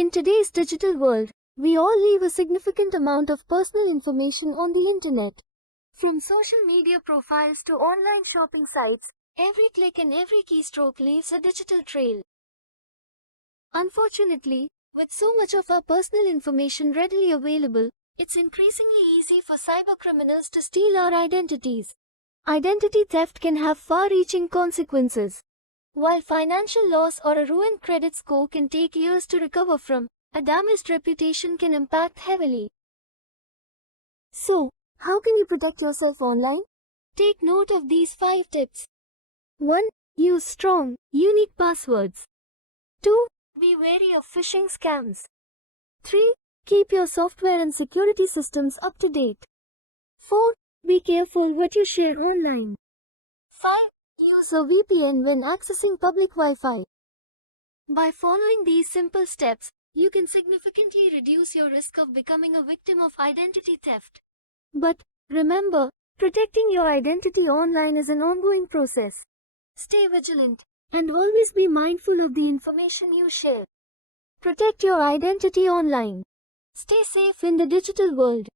In today's digital world, we all leave a significant amount of personal information on the internet. From social media profiles to online shopping sites, every click and every keystroke leaves a digital trail. Unfortunately, with so much of our personal information readily available, it's increasingly easy for cybercriminals to steal our identities. Identity theft can have far-reaching consequences. While financial loss or a ruined credit score can take years to recover from, a damaged reputation can impact heavily. So, how can you protect yourself online? Take note of these 5 tips. 1. Use strong, unique passwords. 2. Be wary of phishing scams. 3. Keep your software and security systems up to date. 4. Be careful what you share online. 5. Use a VPN when accessing public Wi-Fi. By following these simple steps, you can significantly reduce your risk of becoming a victim of identity theft. But remember, protecting your identity online is an ongoing process. Stay vigilant and always be mindful of the information you share. Protect your identity online. Stay safe in the digital world.